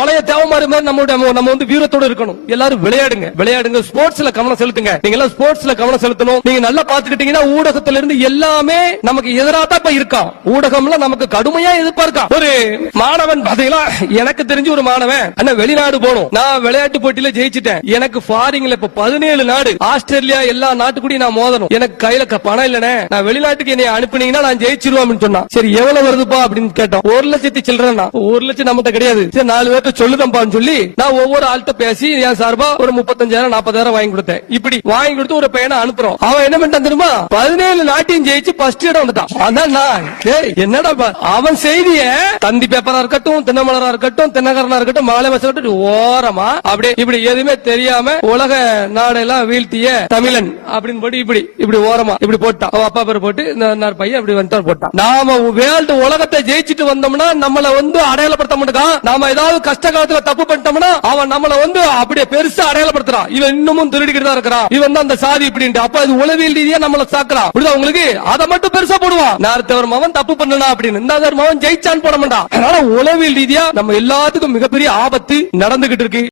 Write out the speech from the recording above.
பழைய தேவமாரி மாதிரி நம்ம வந்து வீரத்தோட இருக்கணும். எல்லாரும் விளையாடுங்க, விளையாடுங்க, ஸ்போர்ட்ஸ்ல கவனம் செலுத்துங்க. நீங்க எல்லாம் ஸ்போர்ட்ஸ்ல கவனம் செலுத்தணும். நீங்க நல்லா பாத்துக்கிட்டீங்கன்னா ஊடகத்துல இருந்து எல்லாமே நமக்கு எதிராக தான் இப்ப இருக்கான். ஊடகம்ல நமக்கு கடுமையா எதிர்பார்க்கான். ஒரு மாணவன் பாத்தீங்களா, எனக்கு தெரிஞ்சு ஒரு மாணவன் அண்ணா வெளிநாடு போகணும், நான் விளையாட்டு போட்டியில ஜெயிச்சிட்டேன், எனக்கு ஃபாரின்ல இப்ப 17 நாடு, ஆஸ்திரேலியா எல்லா நாட்டுக்கூடி நான் மோதணும், எனக்கு கையில பணம் இல்லனே, நான் வெளிநாட்டுக்கு என்னை அனுப்புனீங்கன்னா நான் ஜெயிச்சிருவேன் சொன்னா. சரி எவ்வளவு வருதுப்பா அப்படின்னு கேட்டோம். 1,00,000 சில்லறா. 1,00,000 நம்மகிட்ட கிடையாது. சரி 4 பேர்ட்ட சொல்லுதம்பான்னு சொல்லி நான் ஒவ்வொரு ஆள்கிட்ட பேசி என் சார்பா ஒரு 35,000 40,000 வாங்கி கொடுத்தேன். இப்படி வாங்கி கொடுத்து ஒரு பையனை அனுப்புறோம். அவன் என்ன பண்ணிட்டான் தெரியுமா, 17 நாட்டையும் ஜெயிச்சு ஃபர்ஸ்ட் இடம் வந்துட்டான். அதான் நான் என்னடா அவன் செய்திய தந்தி பேப்பரா இருக்கட்டும், தினமலரா இருக்கட்டும், தினகரனா இருக்கட்டும், மாலை இருக்கட்டும், ஓரமா அப்படியே இப்படி எதுவுமே தெரியாம உலக நாடெல்லாம் வீழ்த்திய தமிழன் அப்படின்னு போட்டு இப்படி இப்படி ஓரமா இப்படி போட்டான். அவன் அப்பா பேர் போட்டு இந்த பையன் இப்படி வந்து போட்டான். நாம வேர்ல்டு உலகத்தை ஜெயிச்சுட்டு வந்தோம்னா நம்மள வந்து அடையாளப்படுத்த மாட்டான். நாம ஏதாவது கஷ்ட காலத்துல தப்பு பண்ணிட்டோம்னா அவன் நம்மள வந்து அப்படியே பெருசா அடையாளப்படுத்துறான். இவன் இன்னமும் திருடிக்கிட்டு தான் இருக்கிறான், இவன் தான் அந்த சாதி இப்படின்ட்டு. அப்ப அது உளவியல் ரீதியா நம்மள சாக்குறான். உங்களுக்கு அதை மட்டும் பெருசா போடுவான். நார்த்தவர் மவன் தப்பு பண்ணா அப்படின்னு, இந்த மவன் ஜெயிச்சான்னு போட மாட்டான். அதனால உளவியல் ரீதியா நம்ம எல்லாத்துக்கும் மிகப்பெரிய ஆபத்து நடந்துகிட்டு இருக்கு.